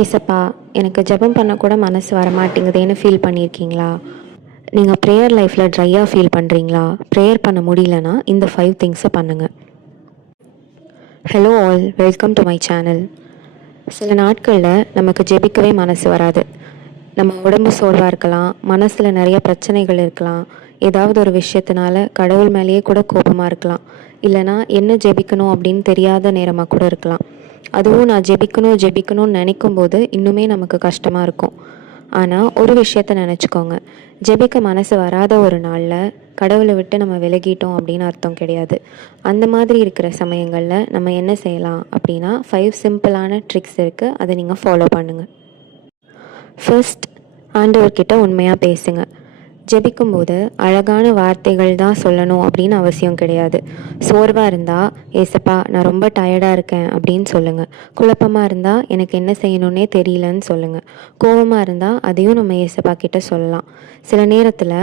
ஏசப்பா, எனக்கு ஜெபம் பண்ணக்கூட மனசு வரமாட்டேங்குதேன்னு ஃபீல் பண்ணியிருக்கீங்களா? நீங்கள் ப்ரேயர் லைஃப்பில் ட்ரையாக ஃபீல் பண்ணுறீங்களா? ப்ரேயர் பண்ண முடியலனா இந்த 5 திங்ஸை பண்ணுங்கள். Hello all, welcome to my channel. சில நாட்களில் நமக்கு ஜெபிக்கவே மனசு வராது. நம்ம உடம்பு சோர்வாக இருக்கலாம், மனசில் நிறைய பிரச்சனைகள் இருக்கலாம், ஏதாவது ஒரு விஷயத்தினால கடவுள் மேலேயே கூட கோபமாக இருக்கலாம், இல்லைனா என்ன ஜெபிக்கணும் அப்படின்னு தெரியாத நேரமாக கூட இருக்கலாம். அதுவும் நான் ஜெபிக்கணும்னு நினைக்கும் போது இன்னுமே நமக்கு கஷ்டமாக இருக்கும். ஆனால் ஒரு விஷயத்த நினச்சிக்கோங்க, ஜெபிக்க மனசு வராத ஒரு நாளில் கடவுளை விட்டு நம்ம விலகிட்டோம் அப்படின்னு அர்த்தம் கிடையாது. அந்த மாதிரி இருக்கிற சமயங்களில் நம்ம என்ன செய்யலாம் அப்படின்னா 5 சிம்பிளான ட்ரிக்ஸ் இருக்குது. அதை நீங்கள் ஃபாலோ பண்ணுங்கள். ஃபர்ஸ்ட், ஆண்டவர்கிட்ட உண்மையாக பேசுங்க. ஜெபிக்கும்போது அழகான வார்த்தைகள் தான் சொல்லணும் அப்படின்னு அவசியம் கிடையாது. சோர்வாக இருந்தால் ஏசப்பா நான் ரொம்ப டயர்டாக இருக்கேன் அப்படின்னு சொல்லுங்கள். குழப்பமாக இருந்தால் எனக்கு என்ன செய்யணுன்னே தெரியலன்னு சொல்லுங்கள். கோபமாக இருந்தால் அதையும் நம்ம ஏசப்பா கிட்ட சொல்லலாம். சில நேரத்தில்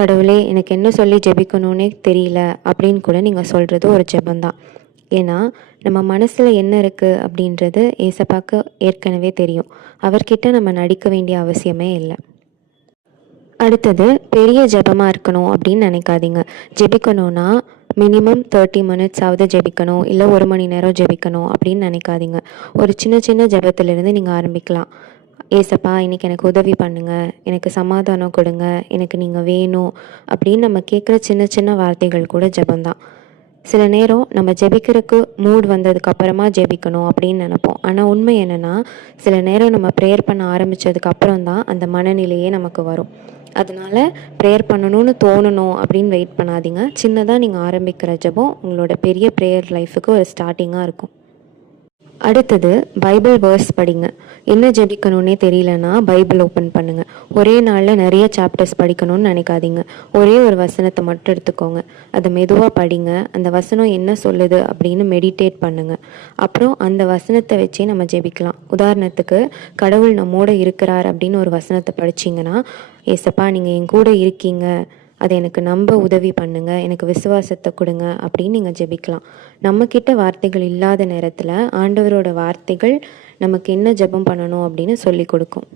கடவுளே எனக்கு என்ன சொல்லி ஜெபிக்கணுன்னே தெரியல அப்படின்னு கூட நீங்கள் சொல்கிறது ஒரு ஜெபந்தான். ஏன்னா நம்ம மனசில் என்ன இருக்குது அப்படின்றது ஏசப்பாக்கு ஏற்கனவே தெரியும். அவர்கிட்ட நம்ம நடிக்க வேண்டிய அவசியமே இல்லை. அடுத்தது, பெரிய ஜெபமாக இருக்கணும் அப்படின்னு நினைக்காதீங்க. ஜெபிக்கணும்னா மினிமம் 30 மினிட்ஸாவது ஜெபிக்கணும், இல்லை 1 மணி நேரம் ஜெபிக்கணும் அப்படின்னு நினைக்காதீங்க. ஒரு சின்ன சின்ன ஜெபத்திலிருந்து நீங்கள் ஆரம்பிக்கலாம். ஏசப்பா இன்றைக்கி எனக்கு உதவி பண்ணுங்கள், எனக்கு சமாதானம் கொடுங்க, எனக்கு நீங்கள் வேணும் அப்படின்னு நம்ம கேட்குற சின்ன சின்ன வார்த்தைகள் கூட ஜெபந்தான். சில நேரம் நம்ம ஜெபிக்கிறதுக்கு மூட் வந்ததுக்கப்புறமா ஜெபிக்கணும் அப்படின்னு நினைப்போம். ஆனால் உண்மை என்னென்னா, சில நேரம் நம்ம ப்ரேயர் பண்ண ஆரம்பித்ததுக்கு அப்புறம் தான் அந்த மனநிலையே நமக்கு வரும். அதனால் ப்ரேயர் பண்ணணும்னு தோணணும் அப்படின்னு வெயிட் பண்ணாதீங்க. சின்னதாக நீங்கள் ஆரம்பிக்கிற ஜெபம் உங்களோட பெரிய ப்ரேயர் லைஃபுக்கு ஒரு ஸ்டார்டிங்காக இருக்கும். அடுத்தது, பைபிள் வேர்ஸ் படிங்க. என்ன ஜெபிக்கணுன்னே தெரியலனா பைபிள் ஓப்பன் பண்ணுங்கள். ஒரே நாளில் நிறைய சாப்டர்ஸ் படிக்கணும்னு நினைக்காதீங்க. ஒரே ஒரு வசனத்தை மட்டும் எடுத்துக்கோங்க. அதை மெதுவாக படிங்க. அந்த வசனம் என்ன சொல்லுது அப்படின்னு மெடிடேட் பண்ணுங்கள். அப்புறம் அந்த வசனத்தை வச்சே நம்ம ஜெபிக்கலாம். உதாரணத்துக்கு, கடவுள் நம்மோட இருக்கிறார் அப்படின்னு ஒரு வசனத்தை படிச்சிங்கன்னா, ஏசப்பா நீங்கள் என் கூட இருக்கீங்க, அதை எனக்கு நம்ப உதவி பண்ணுங்கள், எனக்கு விசுவாசத்தை கொடுங்க அப்படின்னு நீங்கள் ஜெபிக்கலாம். நம்மக்கிட்ட வார்த்தைகள் இல்லாத நேரத்தில் ஆண்டவரோட வார்த்தைகள் நமக்கு என்ன ஜெபம் பண்ணணும் அப்படின்னு சொல்லி கொடுக்கும்.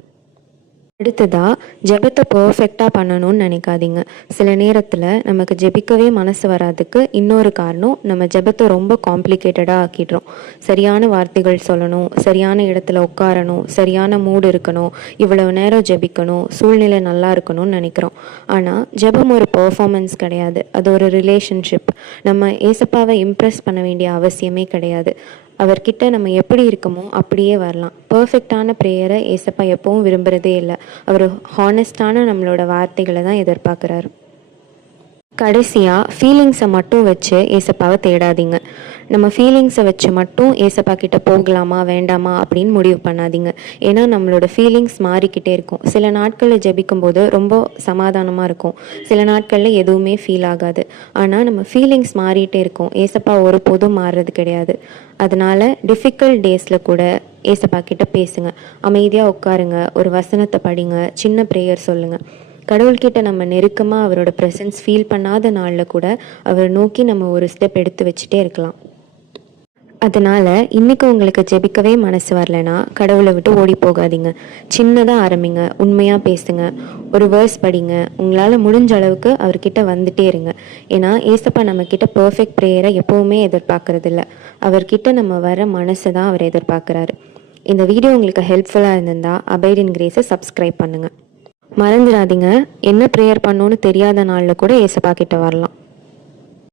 அடுத்ததாக, ஜெபத்தை பர்ஃபெக்டாக பண்ணணும்னு நினைக்காதீங்க. சில நேரத்தில் நமக்கு ஜெபிக்கவே மனசு வராதுக்கு இன்னொரு காரணம், நம்ம ஜெபத்தை ரொம்ப காம்ப்ளிகேட்டடாக ஆக்கிடுறோம். சரியான வார்த்தைகள் சொல்லணும், சரியான இடத்துல உட்காரணும், சரியான மூடு இருக்கணும், இவ்வளவு நேரம் ஜெபிக்கணும், சூழ்நிலை நல்லா இருக்கணும்னு நினைக்கிறோம். ஆனால் ஜெபம் ஒரு பர்ஃபார்மன்ஸ் கிடையாது, அது ஒரு ரிலேஷன்ஷிப். நம்ம ஏசப்பாவை இம்ப்ரெஸ் பண்ண வேண்டிய அவசியமே கிடையாது. அவர்கிட்ட நம்ம எப்படி இருக்கமோ அப்படியே வரலாம். பர்ஃபெக்டான ப்ரேயரை ஏசப்பா எப்பவும் விரும்புகிறதே இல்லை. அவர் ஹானஸ்டான நம்மளோட வார்த்தைகளை தான் எதிர்பார்க்குறாரு. கடைசியாக, ஃபீலிங்ஸை மட்டும் வச்சு ஏசப்பாவை தேடாதீங்க. நம்ம ஃபீலிங்ஸை வச்சு மட்டும் ஏசப்பா கிட்ட போகலாமா வேண்டாமா அப்படின்னு முடிவு பண்ணாதீங்க. ஏன்னா நம்மளோட ஃபீலிங்ஸ் மாறிக்கிட்டே இருக்கும். சில நாட்களில் ஜெபிக்கும்போது ரொம்ப சமாதானமாக இருக்கும், சில நாட்களில் எதுவுமே ஃபீல் ஆகாது. ஆனால் நம்ம ஃபீலிங்ஸ் மாறிட்டே இருக்கும். ஏசப்பா ஒருபோதும் மாறுறது கிடையாது. அதனால் டிஃபிகல்ட் டேஸில் கூட ஏசப்பா கிட்ட பேசுங்க. அமைதியாக உட்காருங்க, ஒரு வசனத்தை படிங்க, சின்ன ப்ரேயர் சொல்லுங்கள். கடவுள்கிட்ட நம்ம நெருக்கமாக அவரோட ப்ரெசன்ஸ் ஃபீல் பண்ணாத நாளில் கூட அவர் நோக்கி நம்ம ஒரு ஸ்டெப் எடுத்து வச்சுட்டே இருக்கலாம். அதனால் இன்றைக்கி உங்களுக்கு ஜெபிக்கவே மனசு வரலைன்னா கடவுளை விட்டு ஓடி போகாதீங்க. சின்னதாக ஆரம்பிங்க, உண்மையாக பேசுங்க, ஒரு வேர்ஸ் படிங்க. உங்களால் முடிஞ்ச அளவுக்கு அவர்கிட்ட வந்துட்டே இருங்க. ஏன்னா ஏசப்பா நம்மக்கிட்ட பர்ஃபெக்ட் ப்ரேயரை எப்போவுமே எதிர்பார்க்குறதில்ல. அவர்கிட்ட நம்ம வர மனசை தான் அவர் எதிர்பார்க்குறாரு. இந்த வீடியோ உங்களுக்கு ஹெல்ப்ஃபுல்லாக இருந்திருந்தால் அபைட் இன் கிரேஸை சப்ஸ்கிரைப் பண்ணுங்கள். மறந்துடாதீங்க, என்ன ப்ரேயர் பண்ணணும்னு தெரியாத நாளில் கூட ஏசப்பா கிட்ட வரலாம்.